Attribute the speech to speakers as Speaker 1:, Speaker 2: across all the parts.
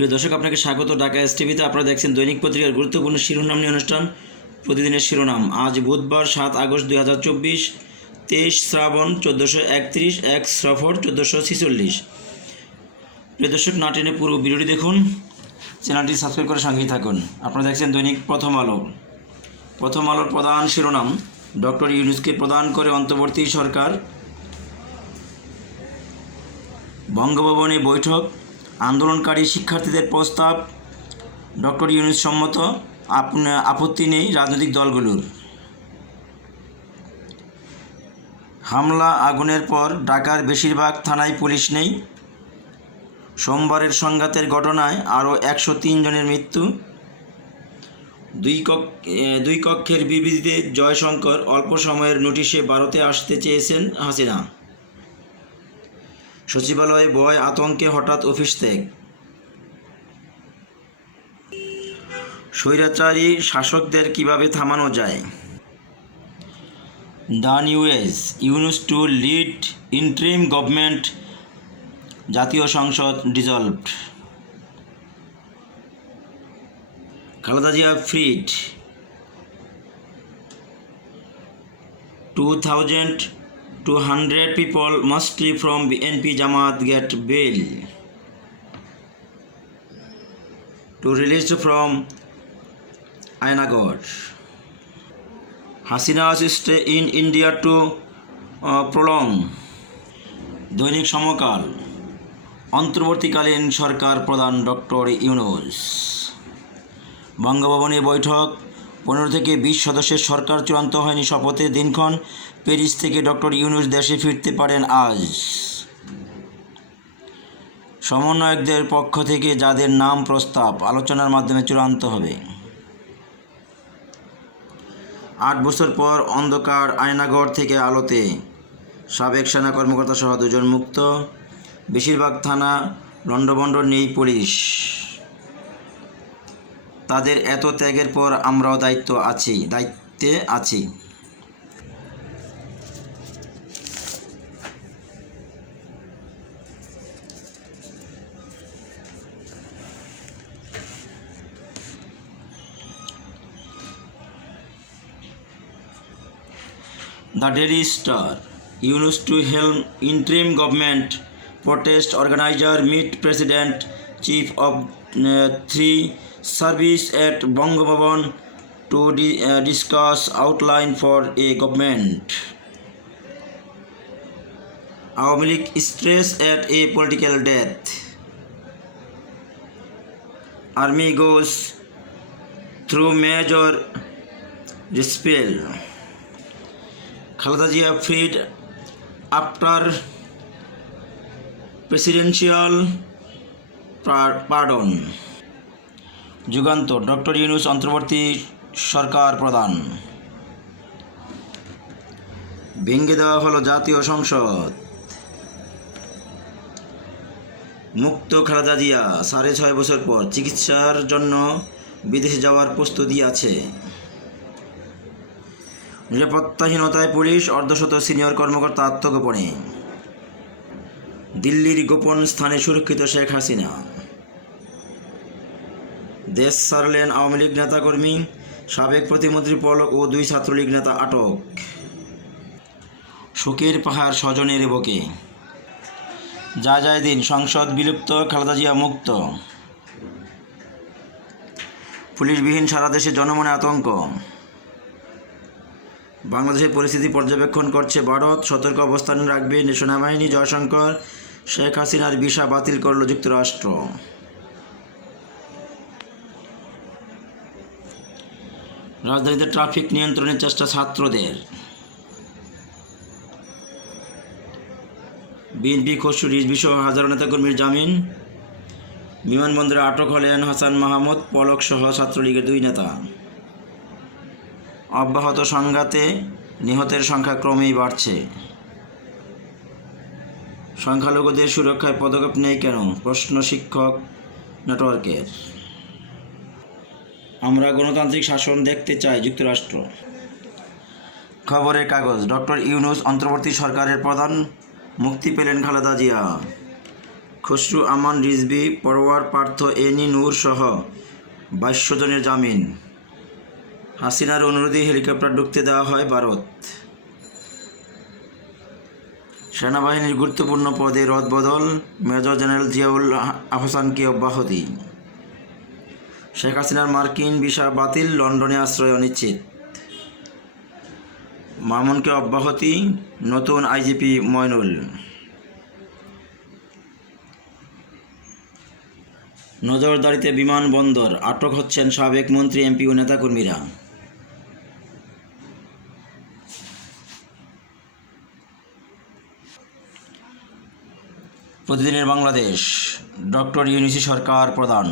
Speaker 1: প্রিয় দর্শক, আপনাকে স্বাগত। ঢাকা এস টিভিতে আপনারা দেখছেন দৈনিক পত্রিকার গুরুত্বপূর্ণ শিরোনাম নিয়ে অনুষ্ঠান, প্রতিদিনের শিরোনাম। আজ বুধবার সাত আগস্ট দুই হাজার চব্বিশ, তেইশ শ্রাবণ চোদ্দোশো একত্রিশ, এক সফর চোদ্দোশো ছিচল্লিশ। প্রিয় দর্শক, না টেনে পুরো ভিডিওটি দেখুন। চ্যানেলটি সাবস্ক্রাইব করে সঙ্গেই থাকুন। আপনারা দেখছেন দৈনিক প্রথম আলো। প্রথম আলোর প্রধান শিরোনাম, ডক্টর ইউনুসকে প্রদান করে অন্তর্বর্তী সরকার। বঙ্গভবনে বৈঠক আন্দোলনকারী শিক্ষার্থীদের প্রস্তাব। ডক্টর ইউনুস সম্মত আপ- আপত্তি নেই রাজনৈতিক দলগুলোর। হামলা আগুনের পর ঢাকার বেশিরভাগ থানায় পুলিশ নেই। সোমবারের সংঘাতের ঘটনায় আরও একশো তিন জনের মৃত্যু। দুই কক্ষ দুই কক্ষের বিবৃতিতে জয়শঙ্কর অল্প সময়ের নোটিশে ভারতে আসতে চেয়েছেন হাসিনা। সচিবালয়ে ভয় আতঙ্কে হঠাৎ অফিস ত্যাগ। স্বৈরাচারী শাসকদের কীভাবে থামানো যায়? Done US Yunus to lead interim government, জাতীয় সংসদ dissolved Khaleda Zia freed. Two thousand two hundred people mostly from BNP Jamaat get bail to released from Ainagar. Hasina's stay in India to uh, prolong দৈনিক সমকাল অন্তর্বর্তীকালীন সরকার প্রধান doctor Yunus বঙ্গভবনে বৈঠক পনেরো থেকে বিশ সদস্যের সরকার চূড়ান্ত হয়নি শপথের দিনক্ষণ প্যারিস থেকে ডক্টর ইউনুস দেশে ফিরতে পারেন আজ। সমন্বয়কদের পক্ষ থেকে যাদের নাম প্রস্তাব, আলোচনার মাধ্যমে চূড়ান্ত হবে। আট বছর পর অন্ধকার আয়নাঘর থেকে আলোতে সাবেক সেনা কর্মকর্তা সহ দুজন মুক্ত। বেশিরভাগ থানা লণ্ডভণ্ড, নেই পুলিশ। তাদের এত ত্যাগের পর আমরাও দায়িত্ব আছি, দায়িত্বে আছি। The Daily Star, Yunus to helm interim government protest organiser, meet president, chief of three at Bangabhavan to di- uh, discuss outline for a government. Awami League stress at a political death. Army goes through major dispel. Khaleda Zia freed after presidential pardon Jugantor doctor Yunus অন্তর্বর্তী সরকার প্রধান। ভেঙে দেওয়া হলো জাতীয় সংসদ। মুক্ত খালেদা জিয়া, সাড়ে ছয় বছর পর চিকিৎসার জন্য বিদেশে যাওয়ার প্রস্তুতি আছে। নিরাপত্তাহীনতায় পুলিশ অর্ধশত সিনিয়র কর্মকর্তা আত্মগোপনে। দিল্লির গোপন স্থানে সুরক্ষিত শেখ হাসিনা। দেশ ছাড়লেন আওয়ামী লীগ নেতাকর্মী, সাবেক প্রতিমন্ত্রী পলক ও দুই ছাত্রলীগ নেতা আটক। শোকের পাহাড় স্বজনের বুকে যা যায় দিন, সংসদ বিলুপ্ত, খালেদা জিয়া মুক্ত। পুলিশবিহীন সারা দেশে জনমনে আতঙ্ক। বাংলাদেশের পরিস্থিতি পর্যবেক্ষণ করছে ভারত। সতর্ক অবস্থানে রাখবে সেনাবাহিনী জয়শঙ্কর। শেখ হাসিনার ভিসা বাতিল করল যুক্তরাষ্ট্র। রাজধানীতে ট্রাফিক নিয়ন্ত্রণের চেষ্টা ছাত্রদের। বিএনপি খসরু বিষয় হাজারো নেতাকর্মীর জামিন। বিমানবন্দরে আটক হলেন হাসান মাহমুদ, পলক সহ ছাত্রলীগের দুই নেতা। অব্যাহত সংঘাতে নিহতের সংখ্যা ক্রমেই বাড়ছে। সংখ্যালঘুদের সুরক্ষায় পদক্ষেপ নেই কেন? প্রশ্ন শিক্ষক নেটওয়ার্কের। আমরা গণতান্ত্রিক শাসন দেখতে চাই, যুক্তরাষ্ট্র। খবরের কাগজ, ডক্টর ইউনুস অন্তর্বর্তী সরকারের প্রধান, মুক্তি পেলেন খালেদা জিয়া। খসরু আমান রিজবি পরোয়ার পার্থ এনি নূর সহ বাইশ জনের জামিন। হাসিনার অনুরোধে হেলিকপ্টার ঢুকতে দেওয়া হয় ভারত। সেনাবাহিনীর গুরুত্বপূর্ণ পদে রদবদল, মেজর জেনারেল জিয়াউল আহসানকে অব্যাহতি। শেখ হাসিনার মার্কিন ভিসা বাতিল, লন্ডনে আশ্রয় অনিশ্চিত। মামুনকে অব্যাহতি, নতুন আইজিপি ময়নুল নজরদারিতে বিমানবন্দর আটক হচ্ছেন সাবেক মন্ত্রী, এমপি ও নেতাকর্মীরা। প্রতিদিনের বাংলাদেশ, ডক্টর ইউনিসি সরকার প্রধান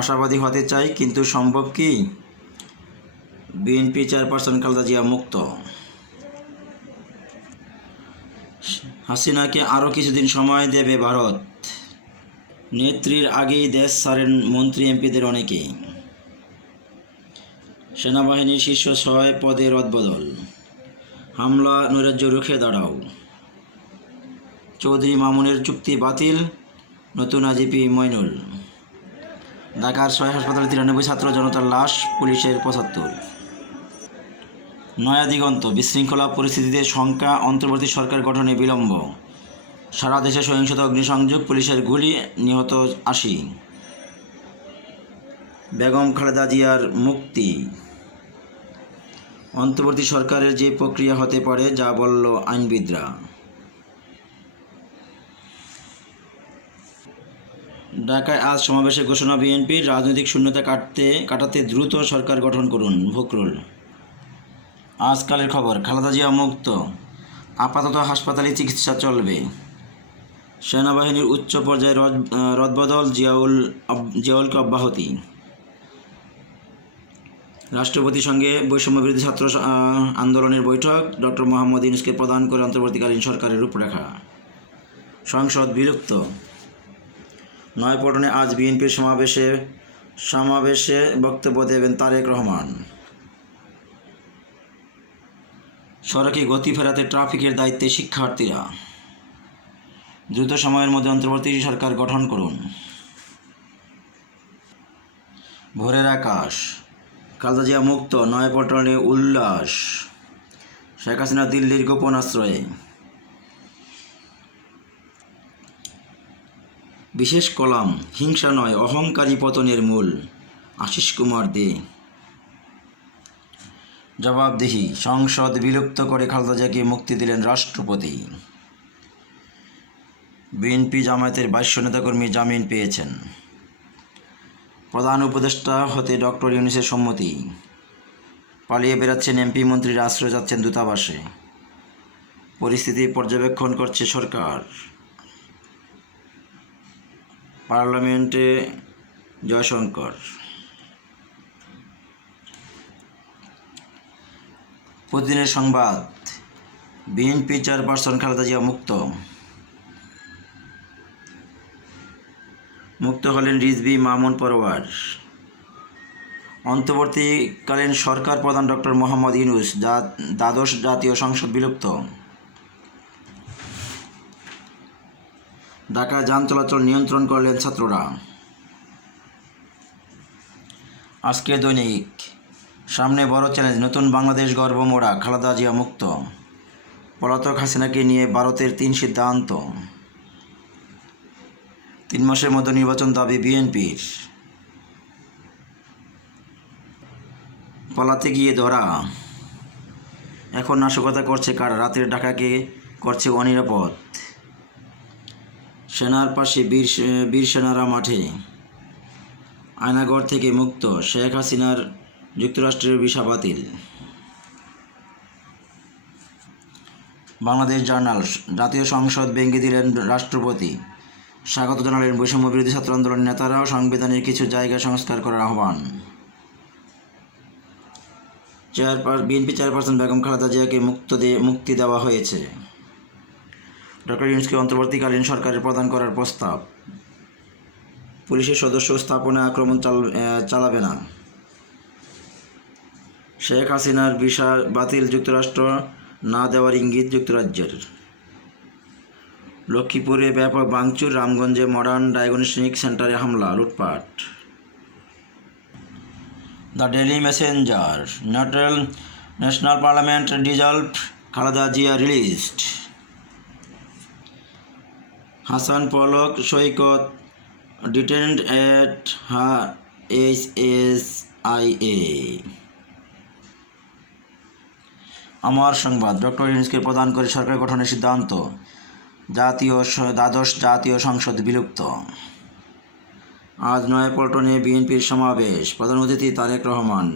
Speaker 1: আশাবাদী হতে চাই, কিন্তু সম্ভব কি? বিএনপি চেয়ারপারসন খালেদা জিয়া মুক্ত। হাসিনাকে আরও কিছুদিন সময় দেবে ভারত। নেত্রীর আগেই দেশ ছাড়েন মন্ত্রী এমপিদের অনেকে সেনাবাহিনীর শীর্ষ ছয় পদে রদবদল। হামলা নৈরাজ্য রুখে দাঁড়াও। চৌধুরী মামুনের চুক্তি বাতিল। নতুন আজিপি মইনুল। ঢাকার ছয় হাসপাতালে তিরানব্বই ছাত্র জনতার লাশ পুলিশের পঁচাত্তর। নয়া দিগন্ত, বিশৃঙ্খলা পরিস্থিতিতে শঙ্কা, অন্তর্বর্তী সরকার গঠনে বিলম্ব। সারা দেশে সহিংসতা, অগ্নিসংযোগ, পুলিশের গুলি, নিহত আশি। বেগম খালেদা জিয়ার মুক্তি। অন্তর্বর্তী সরকারের যে প্রক্রিয়া হতে পারে, যা বলল আইনবিদরা। ঢাকায় আজ সমাবেশে ঘোষণা বিএনপির রাজনৈতিক শূন্যতা কাটতে, কাটাতে দ্রুত সরকার গঠন করুন ফখরুল। আজকালের খবর, খালেদা জিয়া মুক্ত, আপাতত হাসপাতালে চিকিৎসা চলবে। সেনাবাহিনীর উচ্চ পর্যায়ে রদ রদবদল জিয়াউল জিয়াউলকে অব্যাহতি। রাষ্ট্রপতির সঙ্গে বৈষম্য বিরোধী ছাত্র আন্দোলনের বৈঠক, ডক্টর মোহাম্মদ ইউনুসকে প্রদান করে অন্তর্বর্তীকালীন সরকারের রূপরেখা। সংসদ বিলুপ্ত। নয়াপল্টনে আজ বিএনপির সমাবেশে সমাবেশে বক্তব্য দেবেন তারেক রহমান। সড়কে গতি ফেরাতে ট্রাফিকের দায়িত্বে শিক্ষার্থীরা। দ্রুত সময়ের মধ্যে অন্তর্বর্তী সরকার গঠন করুন। ভোরের আকাশ। খালেদা জিয়া মুক্ত নয়াপল্টনে উল্লাস। শেখ হাসিনা দিল্লির গোপন আশ্রয়ে। বিশেষ কলাম, হিংসা নয়, অহংকারী পতনের মূল। আশিস কুমার দে। জবাবদিহি, সংসদ বিলুপ্ত করে খালেদা জিয়াকে মুক্তি দিলেন রাষ্ট্রপতি। বিএনপি জামায়াতের বাইশ নেতাকর্মী জামিন পেয়েছেন। প্রধান উপদেষ্টা হতে ডক্টর ইউনিসের সম্মতি। পালিয়ে বেড়াচ্ছেন এমপি মন্ত্রীরা, আশ্রয় যাচ্ছেন দূতাবাসে। পরিস্থিতি পর্যবেক্ষণ করছে সরকার। পার্লামেন্টে জয়শঙ্কর। প্রতিদিনের সংবাদ, বিএনপি চেয়ারপারসন খালেদা জিয়া মুক্ত। মুক্ত হলেন রিজবি মামুন পরোয়ার অন্তর্বর্তীকালীন সরকার প্রধান ডক্টর মোহাম্মদ ইউনুস দ্বাদশ জাতীয় সংসদ বিলুপ্ত। ঢাকা যান চলাচল নিয়ন্ত্রণ করলেন ছাত্ররা। আজকে দৈনিক সামনে বড় চ্যালেঞ্জ, নতুন বাংলাদেশ গর্ব মোড়া, খালেদা জিয়া মুক্ত। পলাতক হাসিনাকে নিয়ে ভারতের তিন সিদ্ধান্ত। তিন মাসের মধ্যে নির্বাচন দাবি বিএনপির। পালাতে গিয়ে ধরা। এখন নাশকতা করছে কারা? রাতের ঢাকাকে করছে অনিরাপদ। সেনার পাশে বীর বীর সেনারা মাঠে আয়নাগর থেকে মুক্ত শেখ হাসিনার যুক্তরাষ্ট্রের ভিসা বাতিল। বাংলাদেশ জার্নাল, জাতীয় সংসদ ভেঙে দিলেন রাষ্ট্রপতি। স্বাগত জানালেন বৈষম্য বিরোধী ছাত্র আন্দোলনের নেতারাও সংবিধানের কিছু জায়গা সংস্কার করার আহ্বান। চেয়ারপার, বিএনপি চেয়ারপারসন বেগম খালেদা জিয়াকে মুক্ত দিয়ে মুক্তি দেওয়া হয়েছে। ডক্টর ইউনুসকে অন্তর্বর্তীকালীন সরকারের প্রদান করার প্রস্তাব। পুলিশের সদস্য স্থাপনে আক্রমণ চাল চালাবে না। শেখ হাসিনার ভিসা বাতিল যুক্তরাষ্ট্র না দেওয়ার ইঙ্গিত যুক্তরাজ্যের। লক্ষ্মীপুরে ব্যাপক বাংচুর রামগঞ্জে মডার্ন ডায়াগনস্টিক সেন্টারে হামলা, লুটপাট। The Daily Messenger natal national parliament dissolve, Khaleda Zia released Hasan Palak, Saikat detained at Ha H S I A. আমার সংবাদ, ডক্টর ইউনুসকে প্রদান করে সরকার গঠনের সিদ্ধান্ত। জাতীয় দ্বাদশ জাতীয় সংসদ বিলুপ্ত। আজ নয়াপল্টনে বিএনপির সমাবেশ। প্রধান অতিথি তারেক রহমান।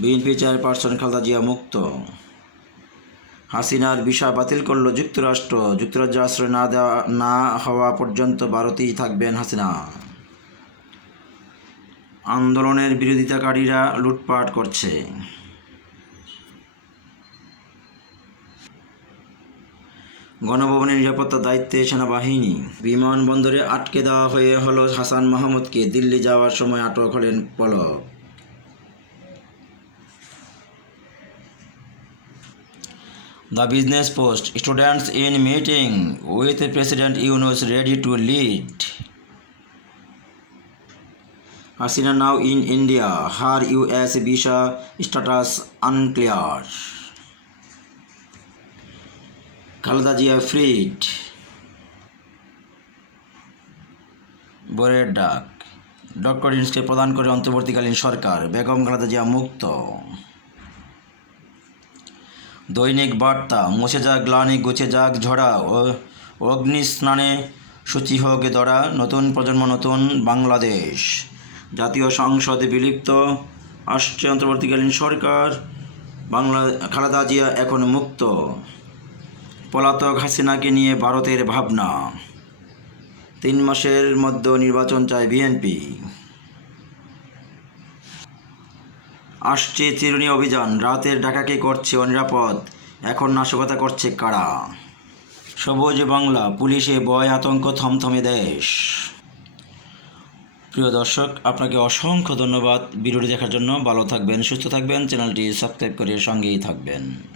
Speaker 1: বিএনপি চেয়ারপারসন খালেদা জিয়া মুক্ত। হাসিনার ভিসা বাতিল করল যুক্তরাষ্ট্র। যুক্তরাজ্য আশ্রয় না দেওয়া, না হওয়া পর্যন্ত ভারতেই থাকবেন হাসিনা। আন্দোলনের বিরোধিতাকারীরা লুটপাট করছে। গণভবনের নিরাপত্তা দায়িত্বে সেনাবাহিনী। বিমানবন্দরে আটকে দেওয়া হয়ে হলো হাসান মাহমুদকে দিল্লি যাওয়ার সময় আটক হলেন পলক। The Business Post Students in meeting with President Yunus ready to lead. Hasina now in India, her US visa status unclear. Khaleda Jia freed. বোরের ডাক ডক্টর ইউনুসকে প্রদান করে অন্তর্বর্তীকালীন সরকার বেগম খালেদা জিয়া মুক্ত দৈনিক বার্তা, মুছে যাক গ্লানি, গুছে যাক ঝরা অগ্নি স্নানে সূচি হোক দরা নতুন প্রজন্ম, নতুন বাংলাদেশ। জাতীয় সংসদে বিলিপ্ত, আসছে অন্তর্বর্তীকালীন সরকার, বাংলা, খালেদা জিয়া এখন মুক্ত। পলাতক হাসিনাকে নিয়ে ভারতের ভাবনা। তিন মাসের মধ্যে নির্বাচন চায় বিএনপি। আসছে চিরুনি অভিযান। রাতের ঢাকাকে করছে অনিরাপদ। এখন নাশকতা করছে কারা? সবুজ বাংলা, পুলিশে বয় আতঙ্ক, থমথমে দেশ। প্রিয় দর্শক, আপনাকে অসংখ্য ধন্যবাদ। ভিডিওটি দেখার জন্য ভালো থাকবেন, সুস্থ থাকবেন। চ্যানেলটি সাবস্ক্রাইব করে সঙ্গেই থাকবেন।